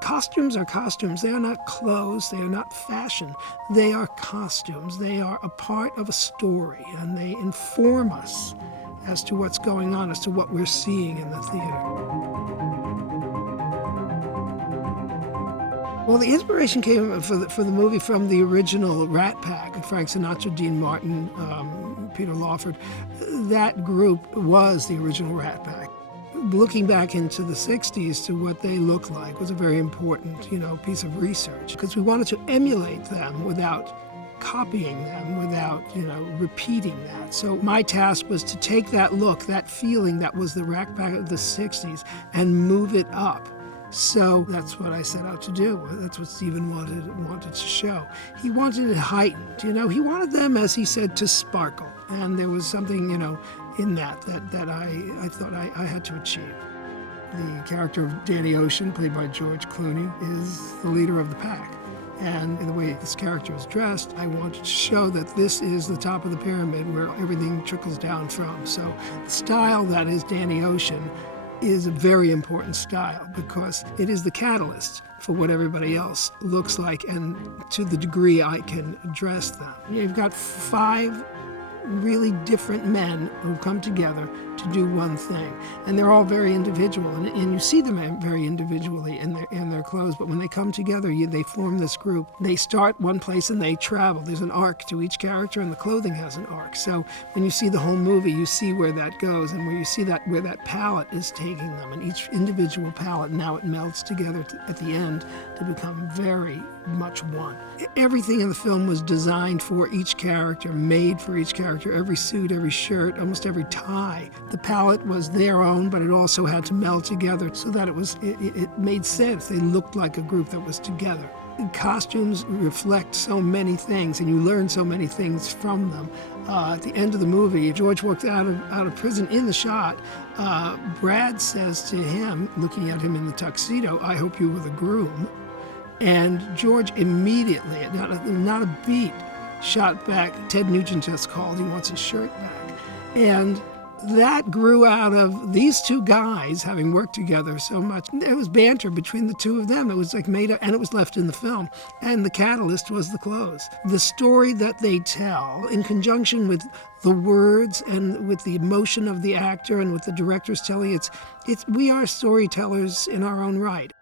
Costumes are costumes. They are not clothes. They are not fashion. They are costumes. They are a part of a story, and they inform us as to what's going on, as to what we're seeing in the theater. Well, the inspiration came for the movie from the original Rat Pack, Frank Sinatra, Dean Martin, Peter Lawford. That group was the original Rat Pack. Looking back into the 60s to what they looked like was a very important, piece of research, because we wanted to emulate them without copying them, without, repeating that. So my task was to take that look, that feeling that was the Rat Pack of the 60s, and move it up. So that's what I set out to do. That's what Stephen wanted to show. He wanted it heightened. He wanted them, as he said, to sparkle. And there was something, in that I thought I had to achieve. The character of Danny Ocean, played by George Clooney, is the leader of the pack. And the way this character is dressed, I wanted to show that this is the top of the pyramid where everything trickles down from. So the style that is Danny Ocean is a very important style because it is the catalyst for what everybody else looks like and to the degree I can address them. You've got 5 really different men who come together to do one thing, and they're all very individual, and you see them very individually in their clothes, but when they come together, they form this group. They start one place and they travel. There's an arc to each character, and the clothing has an arc. So when you see the whole movie, you see where that goes, and where you see where that palette is taking them, and each individual palette, now it melts together at the end to become very much one. Everything in the film was designed for each character, made for each character, every suit, every shirt, almost every tie. The palette was their own, but it also had to meld together so that it made sense. They looked like a group that was together. Costumes reflect so many things, and you learn so many things from them. At the end of the movie, George walks out of prison. In the shot, Brad says to him, looking at him in the tuxedo, "I hope you were the groom." And George immediately, not a beat, shot back, "Ted Nugent just called, he wants his shirt back." And that grew out of these two guys having worked together so much. There was banter between the two of them. It was like made up, and it was left in the film. And the catalyst was the clothes. The story that they tell, in conjunction with the words and with the emotion of the actor and with the director's telling, we are storytellers in our own right.